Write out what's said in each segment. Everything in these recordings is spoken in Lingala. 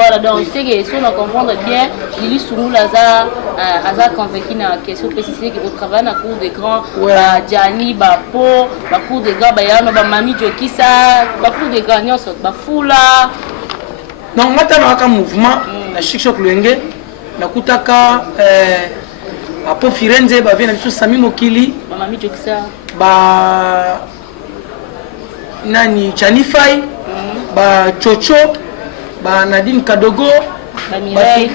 Voilà, donc c'est que si on comprend bien, il est sous nous là, ça convaincu dans la question précisée que au travail dans cours de grands, Gianni, Bapo, cours de grands, Bayano, Mami Jokisa, cours de grands, on sort, Bafoula. Non, moi, tu as un mouvement, la Chic Lenge, la Kutaka, Apo Firenze, ba vient sur Sami Mokili, Mami Jokisa, ba Nani Chanifai, ba Chocho, ba Nadine Kadogo, ba Mireille.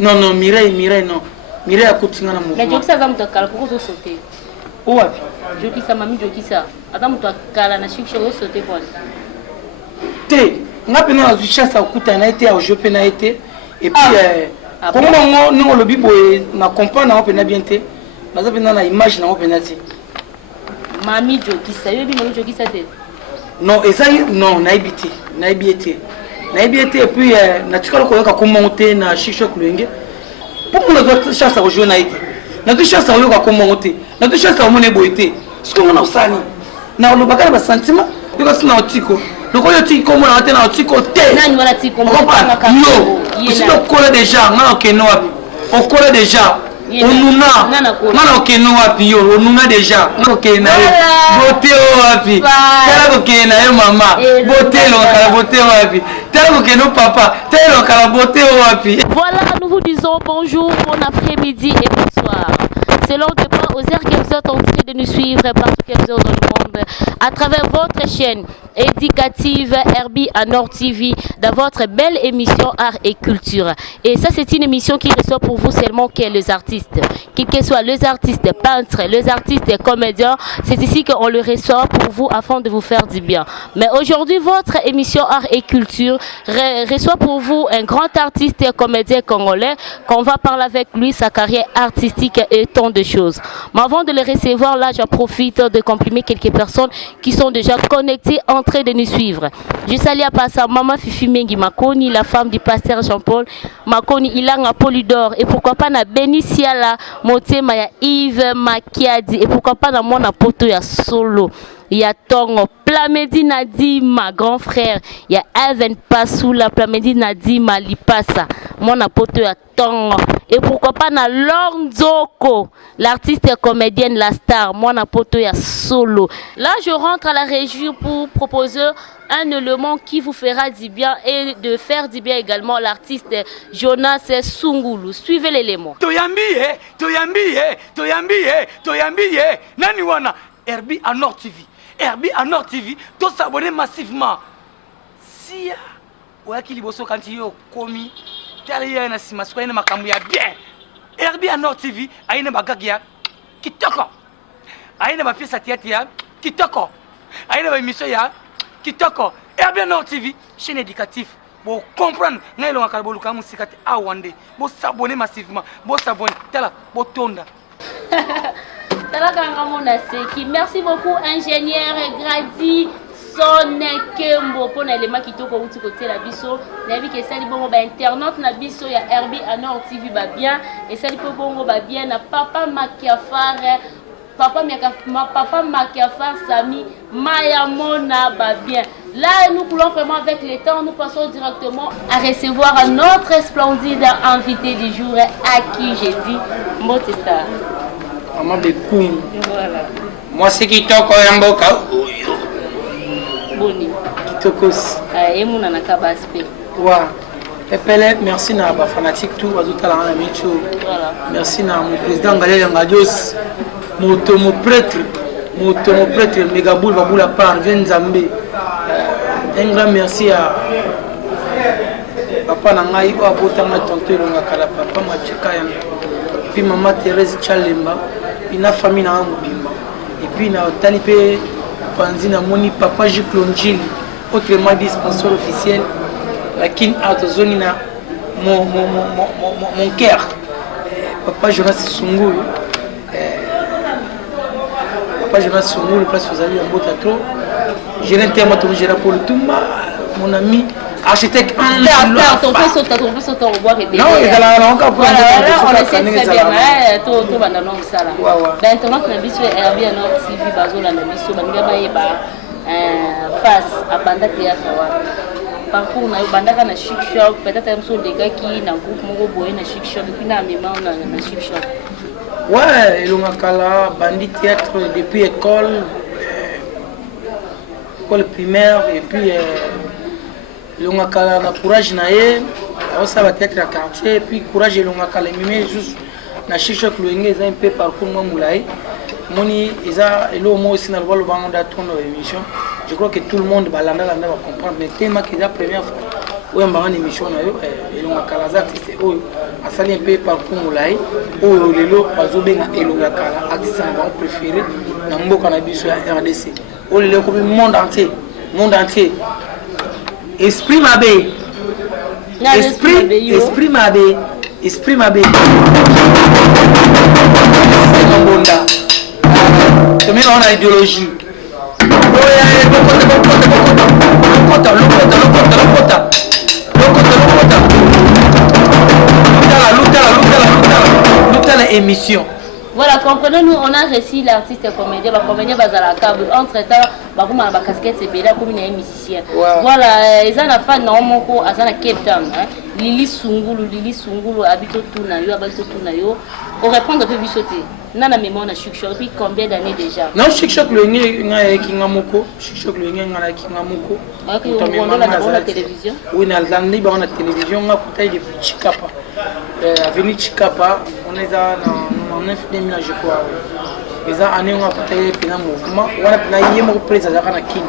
Non, Mireille, non. Mireille a continué dans le mouvement. Mais Jokisa, ça m'a calé, pourquoi tu sauter? Où est-ce? Jokisa, Mami Jokisa. Attends, tu as calé, na Chic sauter pour Té, on a pris une chasse à Kuta, on a été à Ojope, on a été. Et puis, comment nous, le bibo, on a compris, on a bien été. On a une image, on a bien été. Mami Jokisa, Mami Jokisa, non, et ça, non, on a habité. On a habité. Et puis, naturellement, on a commenté dans Chichok Lenge. Pourquoi on a chasse à Ojope, on a été? On a chasse à Ojope, on a commenté. On a chasse à Ojope, ce qu'on a sani. On a le bagage de sentiment. Parce que on a Tiko. Donc on a Tiko, on a Tiko. Non, si on connaît déjà, on connaît déjà. On nous a déjà. Beauté wapi. Tala kokena yo mama. Beauté wapi. Tala kokena papa. Tala kokena beauté wapi. Voilà, nous vous disons bonjour, bon après-midi et bonsoir. C'est l'heure de pas aux airs que vous êtes en train de nous suivre partout que vous êtes dans le monde à travers votre chaîne éducative RB à Nord TV dans votre belle émission Art et Culture. Et ça, c'est une émission qui reçoit pour vous seulement que les artistes. Quels que soient les artistes peintres, les artistes comédiens, c'est ici qu'on le reçoit pour vous afin de vous faire du bien. Mais aujourd'hui, votre émission Art et Culture reçoit pour vous un grand artiste et comédien congolais qu'on va parler avec lui, sa carrière artistique et tant de choses. Mais avant de le recevoir, là, j'en profite de comprimer quelques personnes qui sont déjà connectées en train de nous suivre. Je salue à passer Maman Fifi Mengi Makoni, la femme du pasteur Jean-Paul Makoni, Ilanga Polydor, et pourquoi pas na Beniciala, Motema ya Yves Makiadi, et pourquoi pas na Mona Poto ya Solo. Il y a Tongo, Plamedi Nadima, grand frère. Il y a Evan Passoula, Plamedi Nadima, Lipasa. Mon apote à Tongo. Et pourquoi pas na Lonzoko, l'artiste comédienne, la star. Mon apote à Solo. Là, je rentre à la région pour proposer un élément qui vous fera du bien et de faire du bien également l'artiste Jonas Sungulu. Suivez l'élément. Toyambi, Nani wana, RB à Nord TV. RB à Nord TV, tous s'abonner massivement. Si ya qui liboso quand il yo komi, tali ya na sima siko ina makambu ya bien. RB à Nord TV, aina bagagi ya kitoko. Aina ba pièce tiati ya kitoko. Aina ba émission ya kitoko. RB à Nord TV, chaîne éducative. Bon comprendre, ngai lo ngakala boluka musikati awande. Bo s'abonner massivement. Bo s'abonner, tala bo tonda. Merci beaucoup, ingénieur Grady Sonekembo, pour l'élément qui tourne au côté la biso. Nabi que ça bon internet na biso ya RB à Nord TV ba bien et ça pour bon ba bien na papa Makiafar papa Makiafar Sami Mayamona ba bien. Là nous coulons vraiment avec le temps, nous passons directement à recevoir notre splendide invité du jour à qui j'ai dit Motesta. Maman Bekoum. Voilà. Moi, c'est Kitoko Yamboka. Boni. Kitokos. Et mon anaka baspe. Ouais. Epele, merci na ba fanatique tout azuta la na micho. Voilà. Merci na mon président Galé Ngadios. Mon prêtre Megaboul va boula par Venzambe. Un grand merci à papa Nangai ou à Botama Tonto Ngakala papa Machika Yanga. Puis maman Thérèse Chalemba. Il a famille na mobimba et puis na talipe panzi na moni papa Jiklonjili autrement dit sponsor officiel la kin out zone na mon cœur papa Jonas Sungulu place aux amis en Botato je l'interme tout je pour le Tumba mon ami architecte on essaie de faire bien tout bandano sala ben ton na biso RB à Nord TV bazola na biso banga ba face à banda théâtre wa parcours na bandaka na chic shop peut-être même so de gars qui na groupe moko boye na chic shop puis na mémoire na chic shop. Ouais, elonga kala bandi théâtre depuis école primaire et puis elonga kala na courage na ye ça va être à quartier et puis courage elonga kala mimé juste na chic shop loenge za un peu parcours moi moulay moni eza elo mo aussi na le balo bango da tourner émission. Je crois que tout le monde va comprendre mais tellement que la première fois où on a une émission et on a kalaza c'est eux à salir un peu parcours moulay ou les lots pas au bien et l'on a kala artiste on préféré dans le monde cannabis sur RDC ou les lots comme monde entier esprit mabé esprit mabé c'est mon bonda c'est même on a idéologie. Émission. Voilà, comprenez-nous, on a reçu l'artiste comédien, la comédien bazala câble. Entre-temps, bakuma na casquette c'est bela comme une musicien. Voilà, ils ont la fan normalement ko azana Cape Town, hein. Lili Sungulu habite tout na yo, habite tout na yo. On répond un peu bichoté. Nana mémoire na chic shop depuis combien d'années déjà? Non, chic shop le nga kingamoko, chic shop le nga kingamoko. OK, on a la télévision. Oui, na landi ba on a télévision nga kutai de Chikapa. Avenue Chikapa, on est à 9 000 je crois. Les années on a kutai pena mouvement, on a pena yemo président na kin.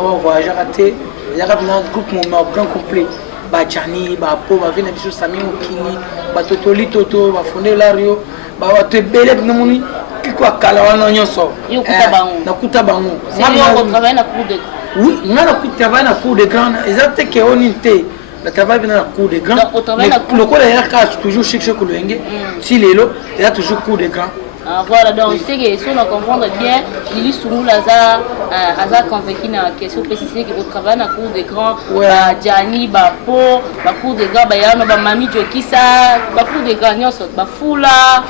On va voyager raté, il y a un groupe mouvement grand complet. Bajani, ba po, ba vena biso sami okini, ba totoli toto, ba fondé lario. Bah tu es belle de nous qui quoi kalawana nyonso na kuta bango on travaille na cour de oui on a la cour travail na cour de grand exact que on inte le travail na cour de grand le ko la yaka toujours chic chic loenge si lelo il y a toujours cour de grand. Voilà, donc c'est que si on comprendre bien, Lili Sungulu a convaincu na question précisée que votre travail na cour de grand, Jani, Bapo, ba cour de grand, ba yana ba mami Jokisa, ba cour de grand nyonso, ba fula.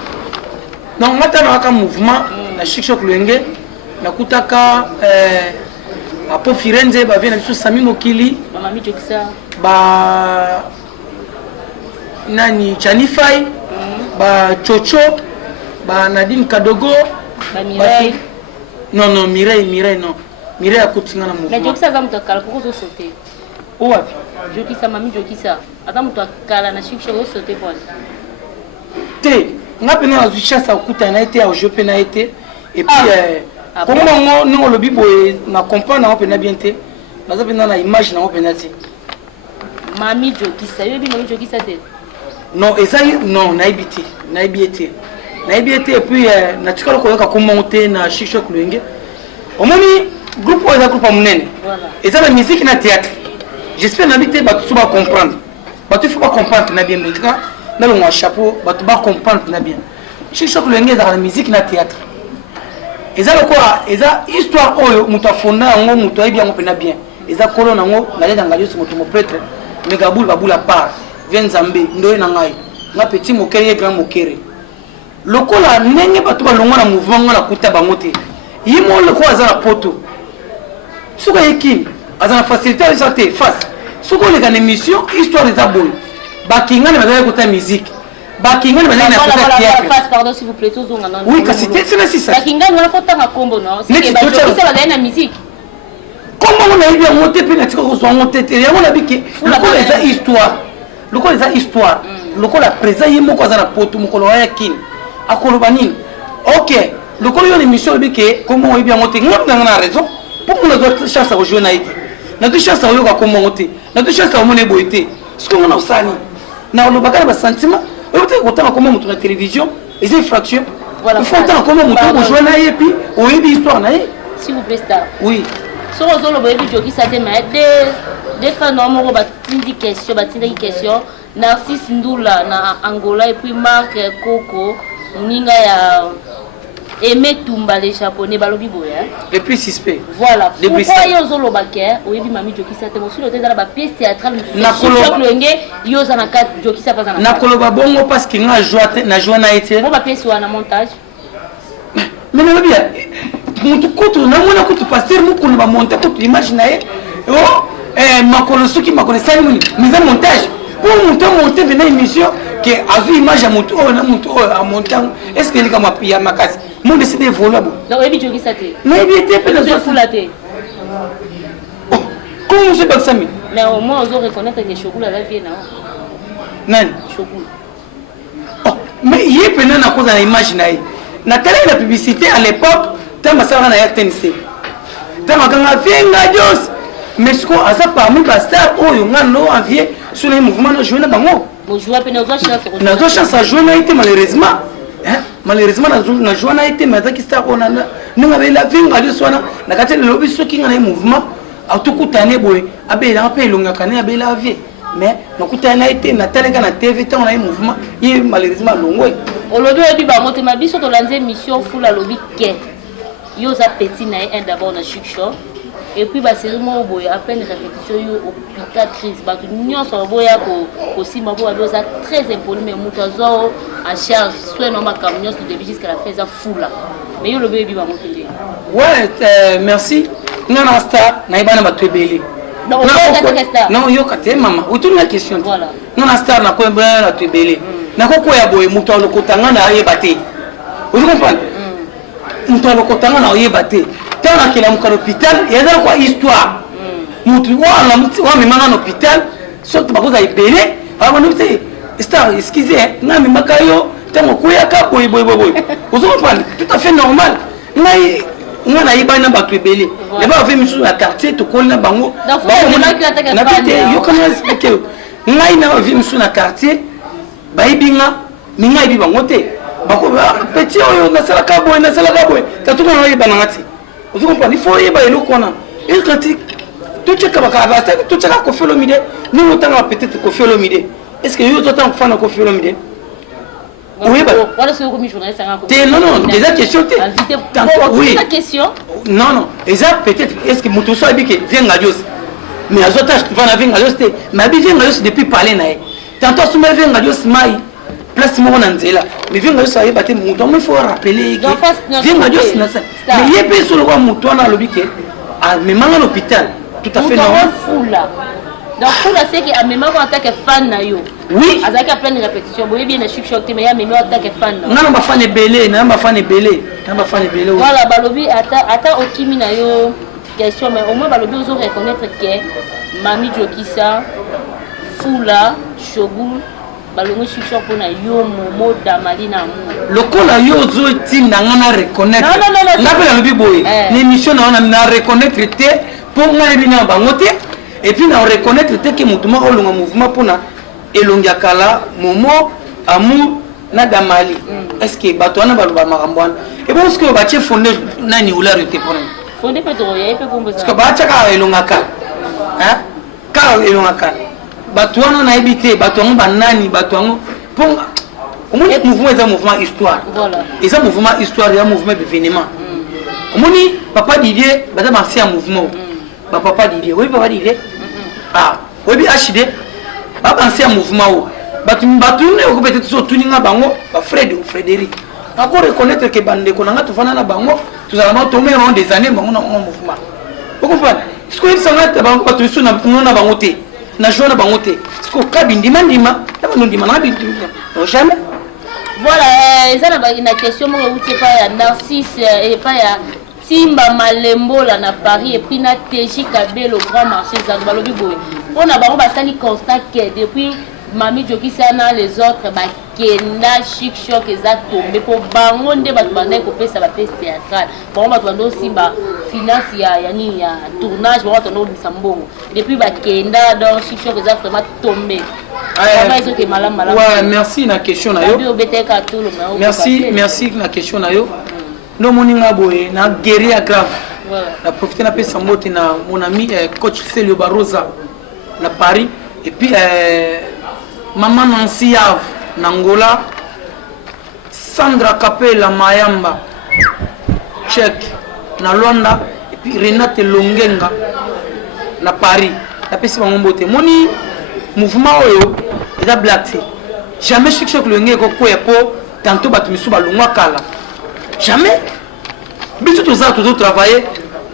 Non, maintenant on a un mouvement na chic chic loenge na kutaka Apo Firenze ba vient biso Sami Mokili, ba mami Jokisa, ba nani Chanifai, ba Chocho. Bah Nadine Kadogo, bah Mireille. Non, Mireille non. Mireille a continué à mouvement. Mais Jokisa ça m'a calé pour sauter. Où est? Jokisa mami Jokisa. Attends m'a calé na chic chose sauter quoi. Té, on a pena la chasse à kuta na été à jeu pena été et puis comment nous le bibo na comprendre on pena bien té. Na pena na image na on pena té. Mami Jokisa, yo bi mami Jokisa té. Non, et ça non, na ibité. Na ibité et puis na tikalo ko yoka komonter na chic choc lenge. Omoni groupe oza groupe munene. Voilà. Et ça la musique na théâtre. J'espère n'habiter ba tout va comprendre. Ba tout faut pas comprendre na bien mais dans le chapeau ba tout va comprendre na bien. Chic choc lenge za la musique na théâtre. Et ça le quoi, et ça histoire oyo muto fonda ngo muto ebi ngo pena bien. Et ça kolona ngo na leda ngalio so muto mo prêtre. Megabul babula part. Vient Zambé ndoye na ngai. Na petit mokere grand mokere. Lokola ndenge bato balonga na mouvement ngana kuta bangote yimo lokola za poto suka yekini azana facilité à santé face suka le kan émission histoire des abonnés bakinga ne bazali kuta musique bakinga ne bazali na kuta théâtre face pardon s'il vous plaît tous on a oui kasi c'est là si ça bakinga ne faut pas combo non c'est que bato ça bazali na musique comment on a eu un monter puis na tika ko so monter et on a dit que lokola za histoire lokola présent yimo ko azana poto mokolo ya kini akoloba nini ok lokolo yo émission bike comment on est bien monté ngam na raison pour qu'on a chance à jouer na été na tu chance à yo comment monter na tu chance à mon eboité ce qu'on a osani na lo bakala ba sentiment on peut content comment monter na télévision et c'est fraction voilà il faut tant comment monter jouer na et puis on est histoire na s'il vous plaît star oui so on lo baby joki ça te mais des fois normalement ba tindi question Narcisse Ndula na Angola et puis Marc Coco Ninga ya Aimé Tumba les japonais balobi boya et puis suspect voilà pourquoi yo zo lobake oyebi mami Jokisa te mosulo te za ba pièce théâtrale na koloba lenge yo za na kat Jokisa pas na koloba bongo parce que nga joie na été bon ba pièce wana montage mais na bien mutu kutu na mona kutu pasteur mukulu ba monter kutu image na ye oh makolo soki makolo esali moni mise en montage pour monter vena émission que azwi image ya moto oyo na moto oyo amontango est ce que likambo ya makasi monde esi dévolua bo donc oyebi jokisa te nayebi ete mpe nazofula te comment mosu ebakisami mais au moins ozo reconnaître que Shogula aza vie nao nani Shogula mais ye pena na koza na image na ye natali na publicité à l'époque ntango asalaka na RTNC ntango akanga vienga jos mais siko aza parmi bastar oyo nga no avie so na ye mouvement na joue na bango nazwa chance a joue na ye te malheureusement malheureusement na joue na ye te mais azaki star oyo ndenge abela vienga jos wana na kati ya lelobi soki nga na ye mouvement atokutane boye abelaka mpe elongaka ne abela avie mais nakutana na ye te nataleka na tv ntango na ye mouvement ye malheureusement alongwe olobi oyebi bamotema biso tolandi émission fula alobi ke yo oza petit na ye un d'abord na chic show et puis basérie moko boye à peine répétition yo hôpital crise bato nyonso boya kosimba mpo babi oza très impoli mais moto azwa en charge soit no makambo nyonso début jusqu'à la fin eza fula mais yo olobi oyebi bamoto nde ouais merci nga na star nayebana bato ebele non yoka te mama otuni na question te nga na star nakoyebana bato ebele nakokoya boye moto alokotanga na ayeba te ozi comprendre moto alokotanga na oyeba te ntango akela moka na hôpital eza kwa histoire moto wamemanga na hôpital soki bakoza ebele abana te star excuse nga memaka yo ntango okoyaka boyeboyeboye ozi comprendre tout à fait normal ngai nga nayebani na bato ebele leba bafe misusu na quartier tokoli na bango yokana explike yo ngai na bafe misusu na quartier bayebi nga mi nga yebi bango te petit oyo nasalaka boye tatuka na oyeba nanga te ozo comprendre il faut oyeba eloko wana ekati totyeka bakabasta totyeka Koffi Olomide nini otanga peut-être Koffi Olomide est ce que yo ozotanga kofana Koffi Olomide non, déjà question. Oui. Question. Non, exact peut-être. Est-ce que Moutou soit habillé vient Gadios? Mais à Zotache, tu vas avec Gadios, mais habillé Gadios depuis parler naï. Tantôt, si tu viens Gadios, maï, place mon anzela. Mais vient Gadios, ça y est, battu Moutou, mais il faut rappeler. Vient Gadios, mais il y a pas sur le roi Moutou, on a l'objet. Ah, mais maintenant, l'hôpital, tout à fait normal. Donc, pour la série, à même en tant que fan, oui. Avec à plein répétition, vous bien chic choc, mais même en tant que fan. Non, ma fan est belé, non, ma fan est belé. Voilà, Balobi, attends, au Kimi na yo question, mais au moins Balobi, vous reconnaître que Mami Jokisa, Fula, Shogun, Balobi chic choc pour na yo Momo Damali na mu. Le col a yo zo tim na ngana reconnaître. Non. N'appelle Balobi boy. L'émission na reconnaître pour ngana bina bangote. Et puis on reconnaître que mouvement au long mouvement pour na elongia kala momo amour na damali est-ce que bato na baluba marambwana et bon ce que batie fondé nani oula rete pour fondé peut-être y a peu comme ça parce que batia ka elonga ka hein ka elonga ka bato na ebité bato ngo banani bato ngo pour au moins mouvement est un mouvement histoire voilà et ça mouvement histoire et un mouvement événement au moins papa Didier bata ancien mouvement papa Didier oui papa Didier ah oui bi HD ancien mouvement batu ne peut-être so tuninga bango ba Frédéric encore reconnaître que bande ko nanga tofana na bango tout ça ma tomber en des années bango na mouvement vous comprenez ce que ça ngata bango batu so na bango te na joie na bango te ce que kabindi mandima na bandima na bintu non jamais voilà ça na une question mo uti pa ya Narcisse et pas ya Simba Malembola na Paris et puis na TJ Kabelo grand marché za balobi boy on a bango basali constat que depuis Mami Jokisa na les autres ba kenda chic choc eza tombé pour bango nde bato bandai ko pesa ba pièce théâtrale bango bato bando simba finance ya nini ya tournage bango tono bisambongo depuis ba kenda dans chic choc eza vraiment tombé ouais merci na question na yo merci na question na yo no moninga boye na guerrier grave na profiter na pesa mbote na mon ami coach Célio Barosa na Paris et puis maman Nancy Yav na Angola Sandra Capella Mayamba Tchèque na Luanda et puis Renate Longenga na Paris na pesa mbote moni mouvement oyo eza black jamais chic choc le ngeko ko epo tantôt batu misu balongwa kala jamais biso tous travailler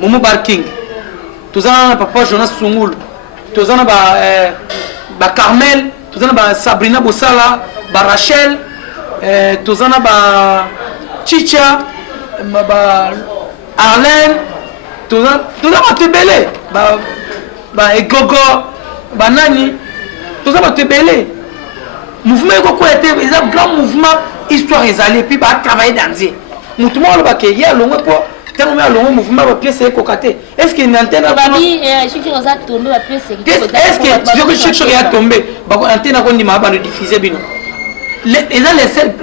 Momo Barking tous papa Jonas Sungul tozana ba Carmel, tozana ba Sabrina Bosala, ba Rachel, tozana ba Chicha, ba Arlène, tozana ba tebele, ba Egogo, ba Nani, tozana ba tebele. Mouvement Egogo était un grand mouvement histoire et puis ba travailler dans eux. Mouvement le ba ke ya longo po tellement mais longo mouvement ba pièce ekokaté. Est-ce qu'il n'antenne pas? Je suis à tomber la pièce. Est-ce que je suis à tomber? Ba antenne ko ndima ba diffuser bino. Les seules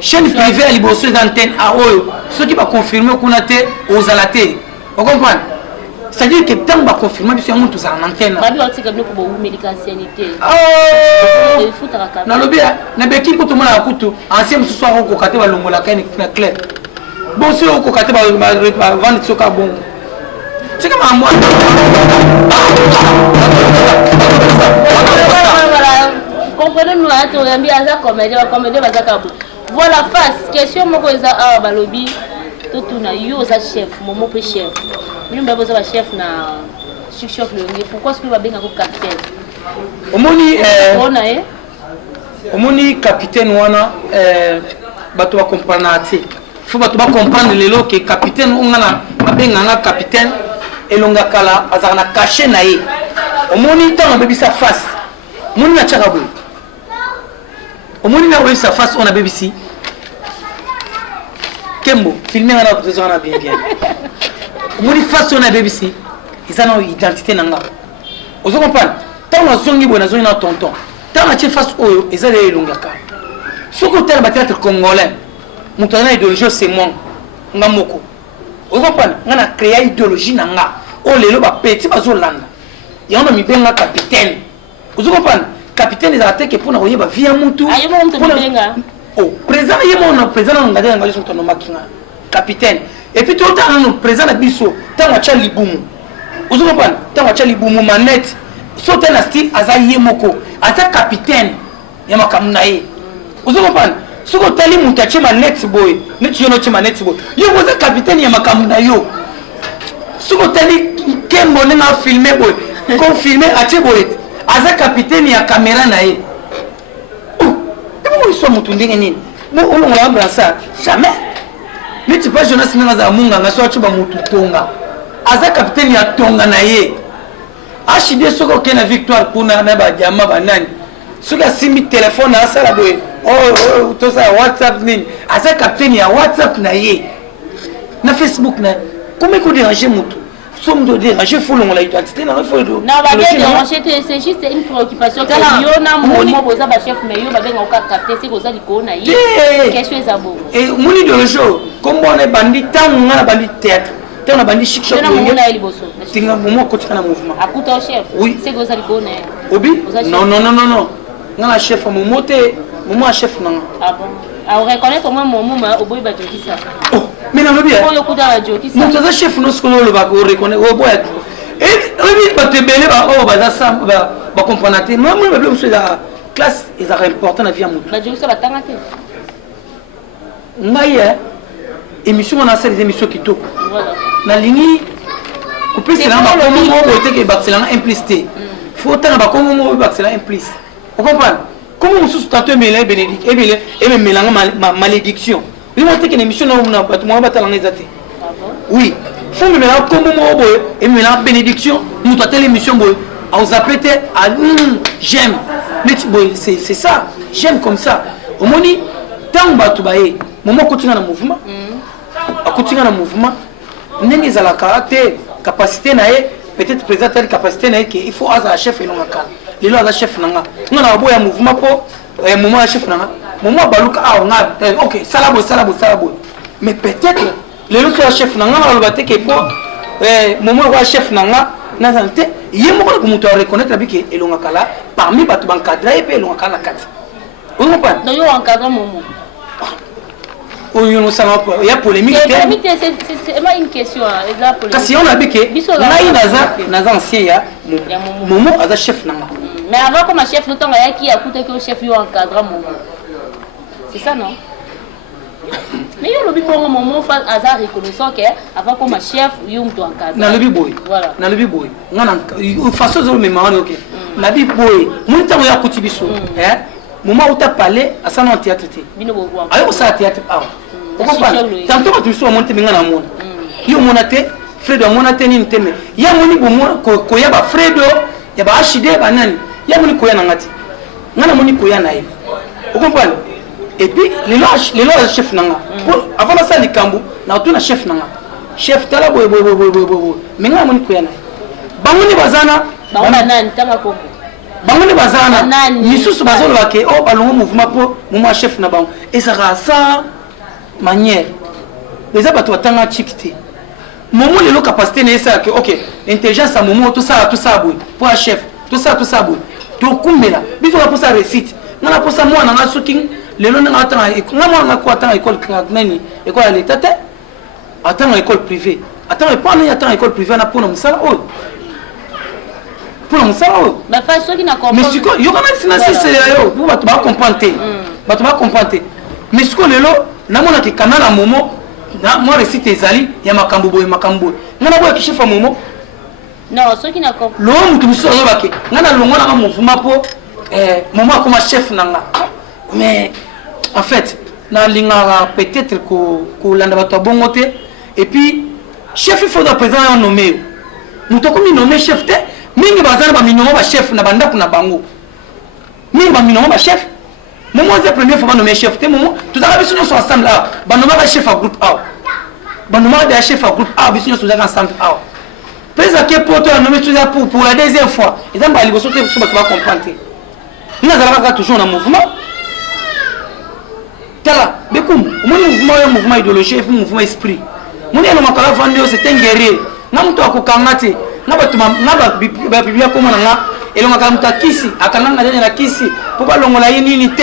chaîne privée à liboso d'antenne à Oyo, ceux qui va confirmer qu'on a été aux alatés. Vous comprenez? C'est-à-dire que tant va confirmer que c'est un monde tous en antenne. Non, le bien, n'a pas qui peut à couteau. Ancien ce soir au cocaté va l'homme la canne clair. Bon, si au cocaté va vendre ce bon. C'est comme à moi. Comprenez-nous, voilà, face, question, moi, à Balobi, tout na yo, ça chef, mon chef. Nous avons besoin de chef na chef le. Pourquoi est-ce que vous avez un capitaine? Omoni capitaine wana bato ba comprendre ati. Faut bato ba comprendre lelo que capitaine ongana babenga capitaine elonga kala azana caché na ye. Omoni tant baby sa face. Omoni na tchaka boy. Omoni na baby sa face on a baby si. Kembo filmer na besoin na bien bien. Omoni face on a baby si. Ils ont une identité nanga. Vous comprenez? Tant on zongi bona zongi na tonton. Tant on a face oyo ils ont les longa kala. Ce côté le théâtre congolais. Mon idéologie c'est moi. Ngamoko. Vous comprenez? On a créé idéologie nanga. Oh lelo ba petit bazolanda. Il y a un mi benga capitaine. Vous comprenez? Capitaine des attaques pour na oyeba via mutu. Oh, président yemo président ngade ngale son tono makinga. Capitaine. Et puis tout le temps nous président na biso, tant wa chali bumu. Vous comprenez? Tant wa chali bumu manette. Sauter na style aza yemoko. Ata capitaine. Yama kamunaye. Vous comprenez? Ce que tu as dit, tu as net boy. Tu as net boy. Yo vous êtes capitaine ya makamuna yo. Ce que tu as dit, quel moment a filmé boy. Confirmé à tes boy. Aza capitaine ya caméra na ye. Oh, et ils sont mutundé nini. Moi on l'a embrassé jamais. Mais tu pas Jonas Mengaza munga ngaso achuba mututonga. Aza capitaine ya tonga na ye. Achide soko kena victoire kuna na ba jama banani. Soki asimi téléphone asala boye oh to ça WhatsApp nini asa capitaine ya WhatsApp na ye na Facebook na comment ko déranger mutu somme de déranger faut longa la identité na faut do non ba déranger c'est juste une préoccupation que yo na mo boza ba chef mais yo ba benga ka capter c'est koza liko na ye question eza bon et moni de le jour comme on est bandit tant on a bandit théâtre tant on a bandit chic shop tinga momo ko tika na mouvement akuta chef oui c'est koza liko na obi non non chef mon moté mon chef non ah bon ah on reconnaît comment mon maman au boy ba joki ça oh mais non bien on écoute la joki ça mon chef non ce qu'on le ba reconnaît au boy et oui ba te belé ba oh ba ça ba comprendre moi moi ba c'est la classe ils are important la vie à mon ba joki ça ba tangate ngai émission on a ces émissions qui to voilà na ligne couper c'est là ba comme moi boté que ba c'est là implicité faut tant ba comme moi ba c'est là implicité. Vous comprenez? Comment on se tente mêler bénédiction et même mélanger malédiction. Vous montrez qu'une émission n'a pas de moyen de les athées. Oui. Faut me mélanger comme moi et mélanger bénédiction. Nous tentons l'émission boy. On s'appelle à j'aime. Mais c'est ça. J'aime comme ça. Au moment tant que tu bailles, moment continue dans le mouvement. Continue dans le mouvement. N'est-ce pas la caractère, capacité nae, peut-être présenter capacité nae qu'il faut avoir un chef et non un cadre. Il a un chef nanga. On a un mouvement pour moment chef nanga. Moment baluka ah on a ok salabo. Mais peut-être le autre chef nanga on va te que pour moment roi chef nanga na santé yemo ko muto reconnaître biki elonga kala parmi batu bankadra et elonga kala kati. Vous comprenez? Donc yo encadre moment. Oh yo no sama il y a polémique. C'est une question exemple. Kasi on a biki naza ancien ya moment aza chef nanga. Mais avant comme chef nous temps qui a coûté que chef yo encadre moment. C'est ça non? Mais il y a le bon moment hasard reconnaissant que avant comme chef yum to encadre. Na le biboy. Voilà. Na le biboy. Ngana façon zo me mama OK. Na biboy. Mon temps ya kutibiso. Moment où tu as parlé à ça dans théâtre. Alors ça théâtre on comprend. Tantôt tu sois monté ngana mon. Yo monate Fredo monate ni nteme. Ya moni bomo ko ya ba Fredo ya ba ashide ba nani. Ya moni ko ya nangati. Ngana moni ko ya na hivi. On comprend. Et puis les loges chef nanga. Avant ça les kambu na tuna chef nanga. Chef tala boy. Mais ngana moni ko ya na. Bangoni bazana ba nani tanga ko. Bangoni bazana misusu bazolo bake o balongo mouvement po mouvement chef na bango ezaka sa manière les abato batanga chikité momo lelo capacité na esa que OK intelligence à momo tout ça boy pour un chef tout ça boy to kumbela biso pour ça réussite ngana pour ça moi na shooting lelo na atanga ngama na ko atanga école nani école à l'état atanga école privée atanga pas na atanga école privée na pour na musala oh pour ça la façon qui n'a compris mais siko yo kana sinasi c'est yo pour ba ba comprendre mais siko lelo na mona ke kanala momo na moi récite ezali ya makambo ngana boye ki chef momo non ce qui n'a compris lo mutu muso yo bake ngana longo na mouvement po momo comme chef nanga mais en fait na linga peut-être ko landa bato bongote et puis chef il faut présent nommer muto comme nommer chef te mingi bazana ba minongo ba chef na banda kuna bango mingi ba minongo ba chef momo c'est première fois ba nommer chef te momo tout à biso so ensemble là ba nommer ba chef à groupe A ba nommer ba chef à groupe A biso so ensemble A pesa ke poto na nommer tout ça pour la deuxième fois ils ont ba liboso te so ba comprendre nous allons toujours dans mouvement tala bekum mouvement idéologique mouvement esprit mon yelo makala vande c'est un guerrier na mtu akukangate naba biblia koma nga elonga kala mutakisi akananga ndani na kisi po balongola ye nini te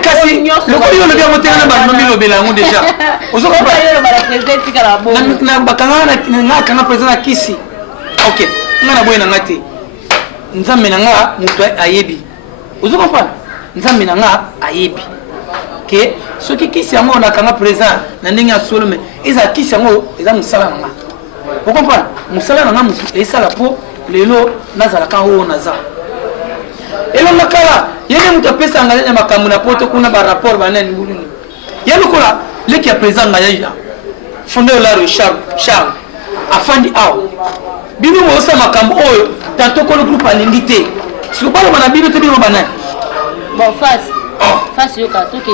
kasi lokoli yo lobia motena na banomi lobela yango déjà ozoka na bakanga na kanga président na kisi OK nga na boye na ngate nzambe na nga mutu ayebi ozoka pa nzambe na nga ayebi ke soki kisi yango na kanga président na ndenge ya solo me eza kisi yango eza musala nga. Vous comprenez? Musala na ngamu esala po lelo nazala ka ho naza. Elo makala yene muta pesa ngale makambu na poto kuna ba rapport banani buluni. Yelo kola leki ya président ngaya fondeur la Charles afandi aw. Bibi mo sa makambu oyo tanto ko le groupe alindité. Si ko balo bana bibi te bibi banani. Bon face yo ka to ke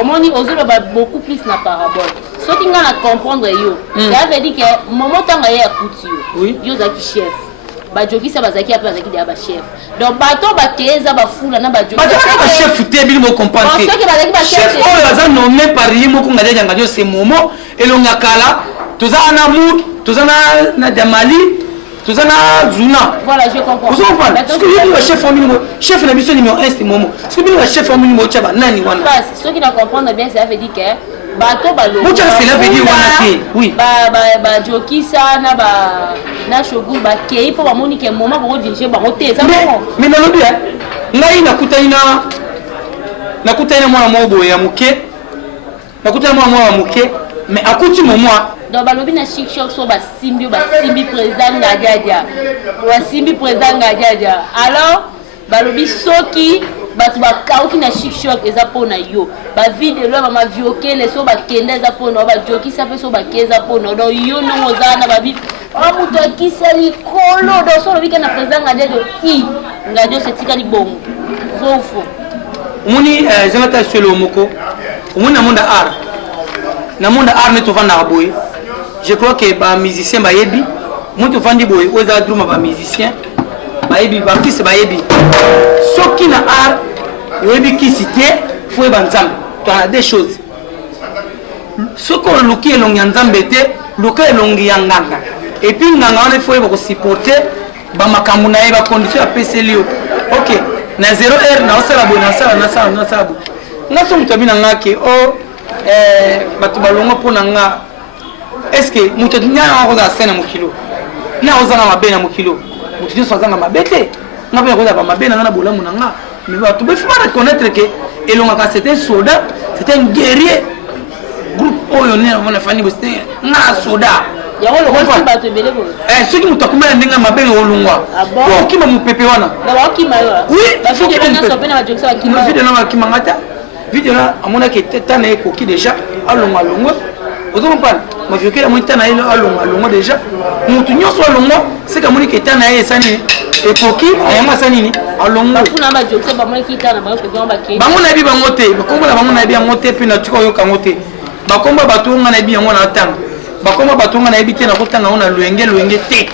au moins ozolo ba beaucoup plus na parabole. Ce qui va comprendre yo ça veut dire que moment tanga ya kuti yo zaki chef ba joki sa bazaki apa zaki dia ba chef donc bato ba keza ba fula na ba joki ba chef te bili mo comprendre chef o ya za nommé par yimo ko ngade janga jo c'est momo elonga kala tozana mu tozana na damali tozana zuna voilà je comprends vous comprenez parce que yo le chef famille chef na biso numéro 1 c'est momo parce que le chef famille mo tchaba nani wana ce qui na comprendre bien ça veut dire que bato balo mucha cela veut dire wana te oui ba joki sana na shogu ba kei po ba moni ke moment ba diriger ba hotel ça mais na lobi ngai nakutaina mwana mobo ya muke nakutaina mwana wa muke mais akuti momwa donc ba lobi na chic choc so ba simbi président ngadiadia wa simbi président ngadiadia alors ba lobi soki batu ba kauki na chic choc eza pona yo ba vide lo ba ma vioke les so ba kenda eza pona ba joki sa pe so ba keza pona donc yo no ozana ba bi o muto akisali kolo do so lo bika na président ngadiadia ngadio se tika li bongo zofo muni Jonathan Selo moko muni na monde art ne to vanda boy je crois que ba musicien ba yebi mutu vandi boy oza druma ba musicien ba yebi ba artiste ba yebi soki na art yebi ki cité faut ba nzambe to na des choses soko luki elongi nzambe te luka elongi nganga et puis nganga on faut ba supporter ba makambu na ye ba condition ya peselio OK na 0 na osala bo na sala bo nga so mutu bina ngake o batu balongo pona nga est-ce que mutu nya ko za sena mukilo na ozanga mabena mukilo mutu nso ozanga mabete nga ba ko za ba mabena nga na bolamu na nga mais batu be fuma reconnaître que elonga ka c'était soldat c'était un guerrier groupe oyo on a fani c'était na soda soki moto akomela ndenge mabe olungwa po okima mopepe wana video na bakimanga ta video na amonaki tana ekoki déjà alongwa longwa ozokompana maviokeli amoni tana ye alongwa longwa déjà motu nyonso alongwa seka amoniki tana ye esani ekoki ayango asa nini alongwa bango nayebi bango te bakombola bango nayebi yango te mpe natika oyoka yango te bakomba bato nga nayebi yango na tanga bakoma bato nga nayebi te nakotanga yango na loyenge te.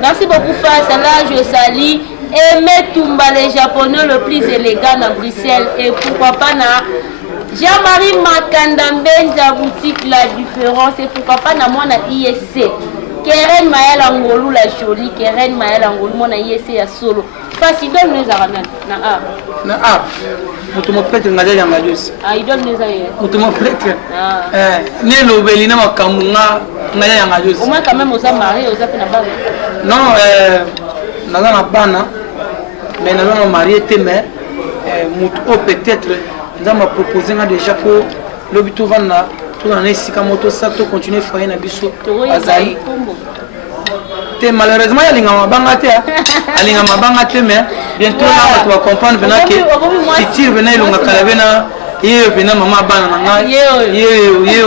Merci beaucoup Face. Là je salue Aimé Toumba, le japonais le plus élégant à Bruxelles, et pourquoi pas na Jean-Marie Makandambe, la boutique La Différence, et pourquoi pas na moi na ISC Keren Maël Angolou la jolie, Keren Maël Angolou moi na ISC ya solo. Face il donne les aranan na a mutu mo prêtre ngaja yanga jos il donne les aïe mutu mo prêtre ne lobeli na makambu ngaja yanga jos au moins quand même osa marié osa pe na bana non naza na bana mais naza na marié te mais mutu o peut-être nzamba proposer nga déjà ko lobi to vana to na esika moto sa to continuer foyer na biso azali te malheureusement alinga mabanga te alinga mabanga te mais bientôt là tu vas comprendre venant que si tu venais longa kala bena yeye bena mama bana nanga yeye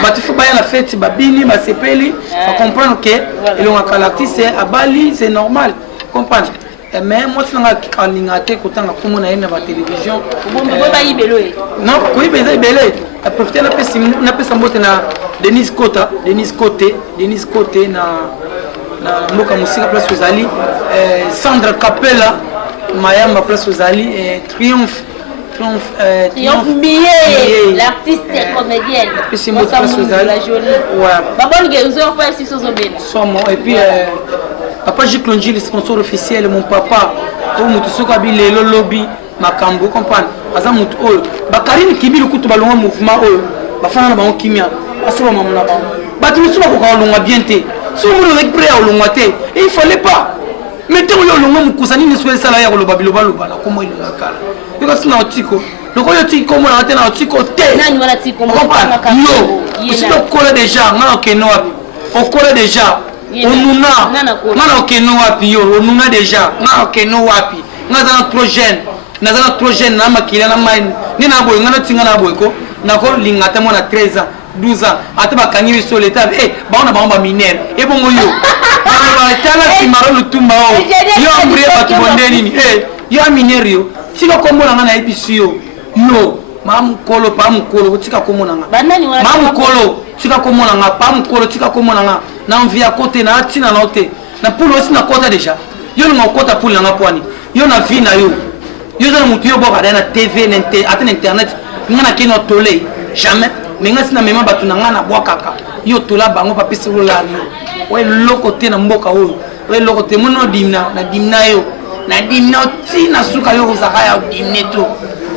batu faut baya la fête babini ba sepeli va comprendre que longa kala c'est abali c'est normal comprendre mais moi c'est nga alinga te kotanga komo na yena ba télévision ba ibelo non ko ibeza ibele profiter na pesa mbote na Denise Côté na mboka musika place ozali Sandra Capella Mayamba place ozali Triomphe Millet, l'artiste comédienne. C'est moi place ozali la jolie. Ouais. Babon Gezo faire si sozobena. Somo et puis papa Jiklonji le sponsor officiel mon papa o mutu soka bi lelo lobby makambo comprendre aza mutu oyo Bakarine Kibili kutu balonga mouvement oyo bafana na bango kimia asoma mamuna bango batu musu bakoka olonga bien te. Si on est prêt à l'ongwater, il ne fallait pas. Mettez le longo mukusani ne soit ça là ya loba biloba loba comment il a kala. Because na otiko. Le ko yoti comme on a na otiko te. Nani wala tiko mo kaka. Yo. Si le colle déjà, na okeno wapi. O colle déjà. Onuna. Na okeno wapi yo. Onuna déjà. Na okeno wapi. Na za trop jeune na makila na mai. Ni na boy ngana tinga na boy ko. Na ko lingata mo na 13 ans. 12 ans, ate bakangi sur l'état baona baomba minere ebongo yo tala simaro lutumba o yo ambre batu bonde nini yo minere yo tika komona nga na ebisi yo mamukolo tika komona nga mamukolo tika komona nga pamukolo tika komona nga na envie à côté na atina na ote na pulo aussi na kota déjà yo na kota pulo nga poani yo na vie na yo na mutu yo boka na TV na internet nga na kino tole jamais mais nga sina mema batu nanga na bwakaka yo tola bango papisi rolani we loko te na mboka oyo we loko te mono dimna na dimna yo na dimna ti na suka yo ozaka ya dimne to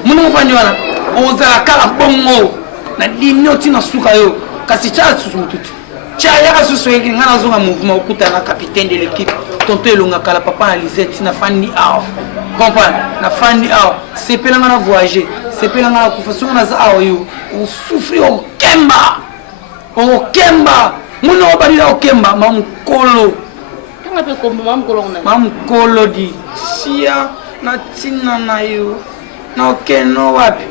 mono mfanye wana ozala kala bongo na dimna ti na suka yo kasi cha susu mututu cha ya susu yeki nga na zonga mouvement okuta na capitaine de l'équipe tonto elonga kala papa na Lisette na fandi aw comprendre na fandi aw sepela nga na voyager sepela nga na kufa na za aw yo on souffre au Kemba muna obalila au Kemba mamukolo tanga pe kombo mamukolo di sia na tina na yo na okeno wapi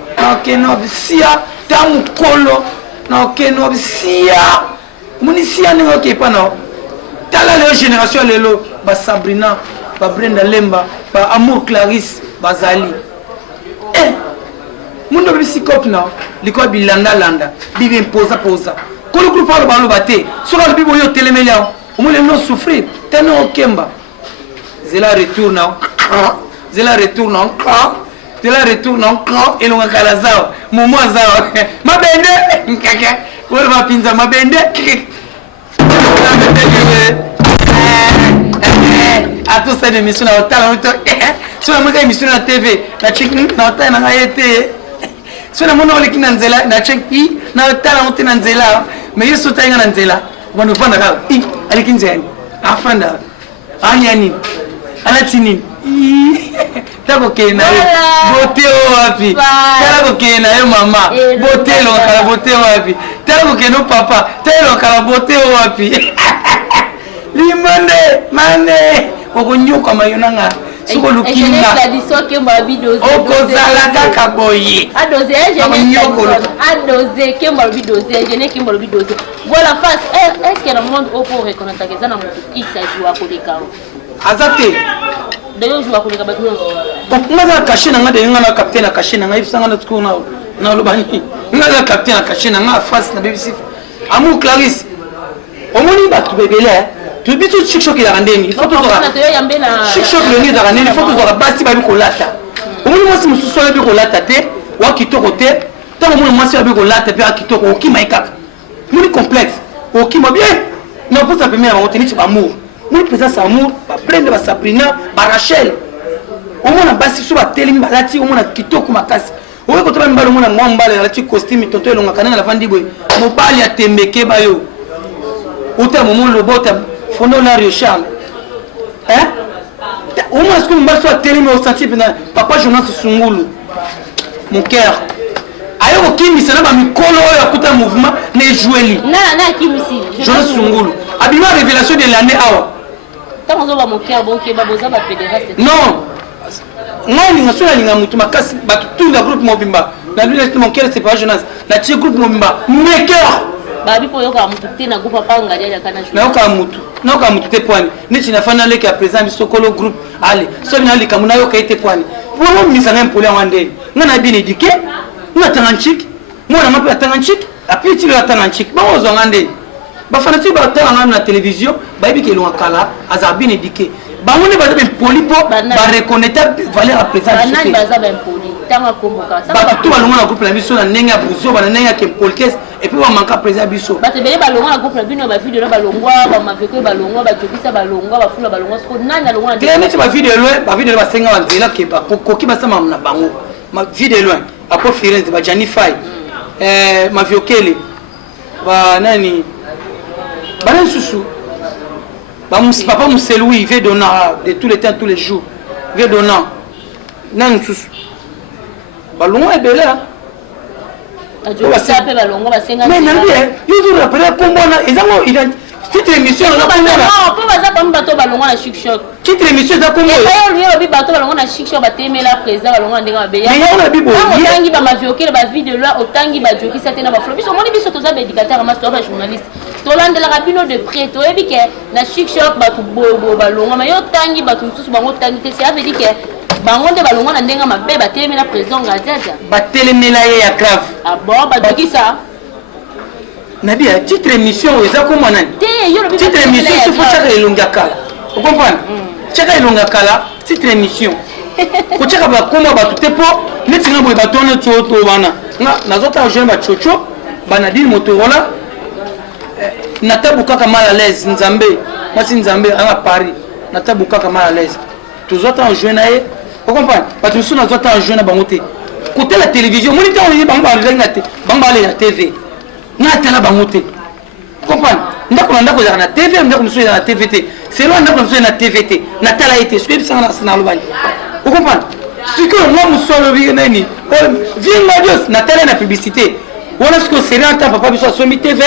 sia tamukolo na okeno wapi sia muni sia ningo kepa na tala leo génération lelo ba Sabrina ba Brenda Lemba ba Amour Clarisse bazali mundo bisikop na liko bilanda bibi poza ko le groupe ba lo baté so ka bibo yo telemelia o mo le no souffrir teno Kemba zela retour na et l'on kala zao momo zao mabende kaka wala mapinza mabende à tout ça d'émission na hôtel sur la émission na TV na check na hôtel na été sur la mono le kinanzela na check na hôtel na hôtel nanzela mais yeso tainga nanzela bano fanda ka alikinzeni afanda anyani alatini tako kena bote wapi tako kena mama bote lo kala bote wapi tako kena papa tako kala bote wapi limande mane okonyoka mayonanga siko lukinga okozala kaka boye adoze kemalobi doze jene kemalobi doze voilà face est-ce que le monde pour reconnaître que ça na X a joué à koleka azate d'ailleurs joué à koleka ba donc ngaza caché nanga de ngana capitaine na caché nanga ibisanga na tuko na lobani ngaza capitaine na caché nanga face na BBC amu Clarisse omoni batu bebele tu bitu chic-choc ya randeni il faut tout ça chic-choc le nid ya randeni il faut tout ça basi ba biko lata omoni mwasi mususu ya biko lata te wa kitoko te tango omoni mwasi ya biko lata pe akitoko okima ikaka moni complexe okima bien non pour ça première on tenir sur amour moni présence amour ba prendre ba Sabrina ba Rachel omona basi so ba telemi balati omona kitoko makasi oyo ko to ba mbalo omona mwambale alati costume tonto elonga kananga la vandi boy mobali atembeke bayo ota momo lobota fondo Lario Charles hein au moins ce que mbaso a télé mais au senti papa Jonas Sungulu mon cœur ayo kimi sana ba mikolo ya kuta mouvement ne joueli na kimi si Jonas Sungulu abima révélation de l'année awa tant on va mon cœur bon ke baboza ba pédéraste non moi ni ngaso ni ngamutu makasi ba tout le groupe mobimba na lui mon cœur c'est pas Jonas la tie groupe mobimba mon cœur babi po yoka mutu te na groupe pa ngalia kana na yoka mutu te pwani niti nafana leki ya présent bisokolo groupe ale so bina lika muna yoka ite pwani wo misanga mpole wande ngana bien éduqué na tanganchik mwana ngapi tanganchik apiti la tanganchik ba ozo ngande ba fanati ba tanga na télévision ba ibi ke lo kala aza bien éduqué ba ngone ba be polipo ba reconnaître valeur à présent banani baza ben poli tanga komboka ba tout balonga na groupe la biso na nenga buzo ba nenga ke polkes et puis on manque présent biso ba te bele balonga na groupe la bino ba vidéo ba longwa ba maveko ba longwa ba tokisa ba longwa ba fula ba longwa so nani na longwa de neti ba vidéo ba senga ba nzela ke ba koki ba sama na bango ma vidéo loin apo Firenze ba Janify ma viokele ba nani ba nsusu papa Mousseloui veut donner de tous les temps tous les jours veut donner nan sous ballon est belle mais non bien il faut rappeler comment ils ont titre émission non pour baza pas bato balongo na chic choc titre émission za comment et lui obi bato balongo na chic choc batemela présent balongo ndenge babeya mais on a bibo otangi ba maviokele ba vidéo là otangi ba joki ça tena ba flow biso moni biso toza ba éducateur master ba journaliste tolanda la rabino de près to ebi ke na chic choc bato bobo balongo mais otangi bato tous bango tangi te ça veut dire que bango nde balongo na ndenge mabe batemela présent ngatiata batelemela ya grave ah bon ba joki ça nabi ya titre émission eza ko mwana titre émission il faut chaka elonga kala vous comprenez chaka elonga kala titre émission ko chaka ba koma ba tout po neti ngabo ba tona tsoto bana nga nazota jeune ba chocho bana dil motorola natabuka kama à l'aise nzambe masi nzambe à Paris natabuka kama à l'aise tozota jeune nae vous comprenez ba tout suna zota jeune ba ngote côté la télévision moniteur on ba ngba ngate ba ngba la TV na tala bangote comprendre ndako na ndako na TV ndako muso na TVT c'est loin ndako muso na TVT na tala été ce que ça na lobani vous comprenez ce que moi muso lo bi nani vinga dios na tala na publicité wala ce que c'est là ta papa biso so mi TV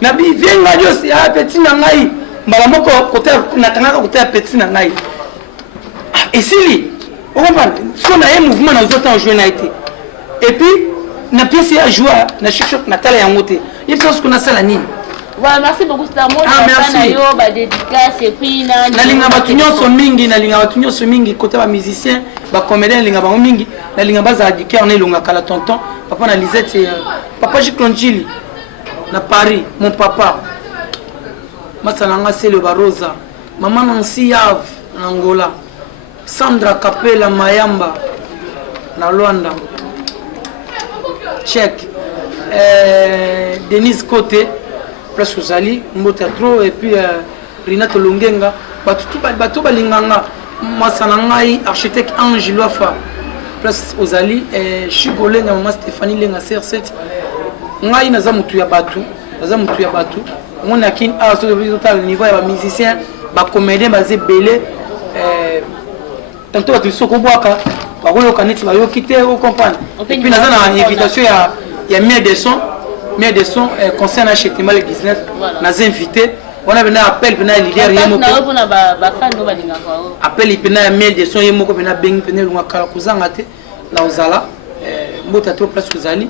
na bi vinga dios ya petit na ngai mbala moko côté na tanga côté petit na ngai et si vous comprenez ce qu'on a un mouvement dans autant jouer na été et puis na pièce ya joie na chic-choc na tala ya ngote il pense qu'on a ça la nini voilà merci beaucoup c'est un mot na yo ba dédicace et puis na linga batu nyonso mingi côté ba musicien ba comédien linga ba mingi na linga baza adike on est longa kala tonton papa na Lisette papa Jiklonjili na Paris mon papa masalanga c'est le Barosa maman Nancy Yav na Angola Sandra Capella Mayamba na Luanda Check Denise Côté presque Zali Mbota trop et puis Rinat Longenga bato balinganga masanangai architecte Ange Loafa presque Ozali Chigolenga maman Stéphanie Lenga CR7 ngai naza mutu ya bato on a kin à ce niveau ya ba musicien ba comédien bazé belé tantôt tu soko boaka bakoyoka neti bayoki te ocomprendre et puis naza na invitation ya mieux de son concert na chetima le 19 naza invité wana pena appel pena leader ye moko appel pena ya mieux de son ye moko pena bengi pena elunga kala kozanga te na ozala mbota trop place kozali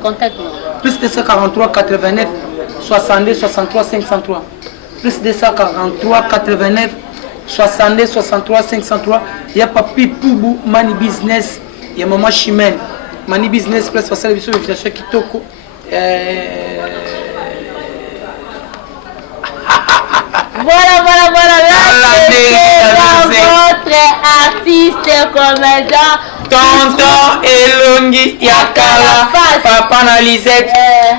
plus de 143 89 62 63 503 plus de 143 89 62 63 503 ya papi Poubou Mani Business ya mama Chimène Mani Business place basala biso invitation kitoko voilà votre artiste comédien tonton Elongi Yakala papa na Lisette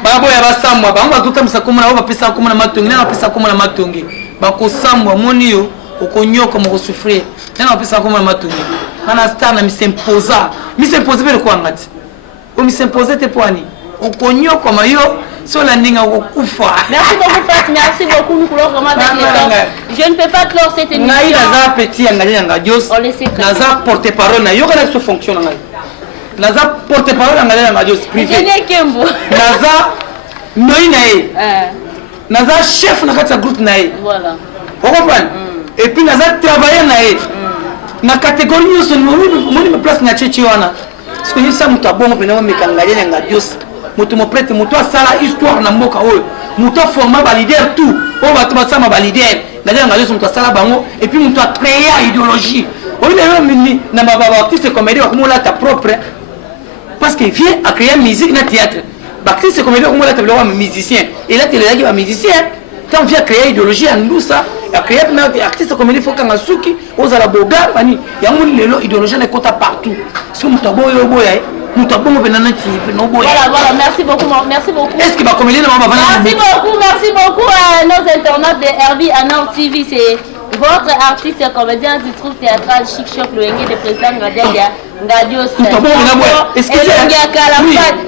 babo ya basamwa bango batutamisa komona ba pesa komona matongi na pesa komona matongi bakosamwa moni yo okonyoka mo souffrir na pesa komona matongi ana star na misempoza pele kwa ngati o misempoza te poani okonyoka mayo sur la ninga okufa. Merci beaucoup Fat, merci beaucoup nous coulons vraiment avec les temps. Je ne peux pas clore cette émission. Naza petit nganya ngadios. Naza porte-parole na yo kana so fonction ngai. Naza porte-parole nganya ngadios privé. Je n'ai qu'un mot. Naza noinae. Naza chef na kati groupe nae. Voilà. Vous comprenez? Et puis naza travailler nae. Na catégorie nyonso moni me place na chechi wana. Parce que yesa mutu abongo pena mekanganya ngadios. Mutu mo prête mutu asala histoire na mboka oyo. Mutu forma ba leader tout. O batu basama ba leader. Nganya ngadios mutu asala bango et puis mutu a créé idéologie. On est même na ba artiste comédien comme la ta propre parce qu'il vient à créer musique na théâtre. Artiste comédien comme la ta musicien. Et là tu es là musicien. Quand vient créer idéologie en nous ça, à créer un artiste comédien faut qu'on a souki, aux ala boga mani. Ya mon lelo idéologie na kota partout. Si mutu boyo boya voilà, merci beaucoup. Est-ce que va comédien merci beaucoup à nos internautes de Herbie Anor TV. C'est votre artiste comédien du troupe théâtral Chic Choc, le de président Ngadios.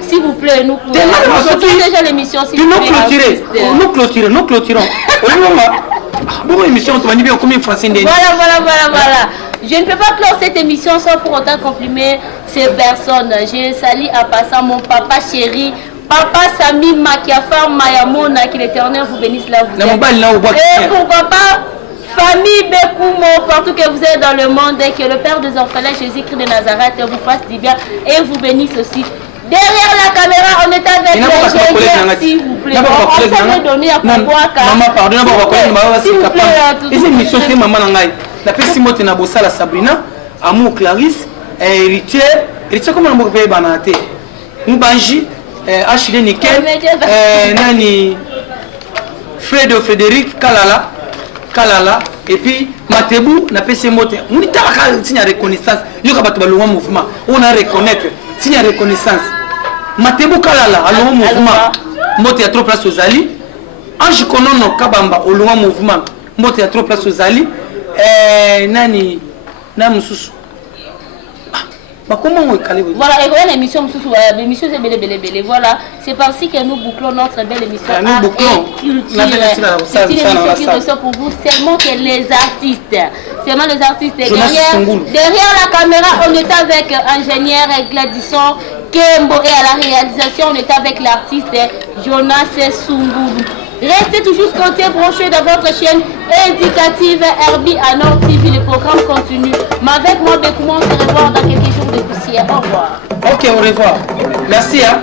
S'il vous plaît, nous déjà l'émission. Nous clôturons. Bon émission, tu m'as dit bien combien de fois c'est voilà. Je ne peux pas clore cette émission sans pour autant comprimer ces personnes. Je salue à passant mon papa chéri, papa Sami Makiafa Mayamona, que l'Éternel vous bénisse là où vous êtes. Et pourquoi pas famille Bekoumo, partout que vous êtes dans le monde, et que le Père des orphelins Jésus-Christ de Nazareth vous fasse du bien et vous bénisse aussi. Derrière la caméra, on est avec l'ingénieur, s'il vous plaît. On s'est donné à pouvoir. Maman, pardon, s'il vous plaît. Et c'est une mission que maman n'a pas. La petite motte na bossa la Sabrina, Amour Clarisse, héritier comme on peut banate. Mbanji, Achille Nickel, Nani, Frédéric, Kalala, et puis Matebou, na PC motte. On dit à signe reconnaissance. Yo ka batu balunga mouvement. On a reconnaître signe reconnaissance. Matebou Kalala, alunga mouvement. Motte ya trop place aux Ali. Ange Konono Kabamba, alunga mouvement. Motte ya trop place aux Ali. Nani Namususu. Comment on calme? Voilà, et l'émission c'est belle. Voilà, c'est par-ci que nous bouclons notre belle émission. Nous bouclons. C'est une émission qui ressort pour vous seulement que les artistes. Seulement les artistes. Derrière la caméra, on est avec ingénieur Gladysson Kembo et à la réalisation, on est avec l'artiste Jonas Sungoudou. Restez toujours côté branché dans votre chaîne éducative Herbie Anor TV. Le programme continue. Mais avec moi, on se revoit dans quelques jours de poussière. Au revoir. Ok, au revoir. Merci. Hein.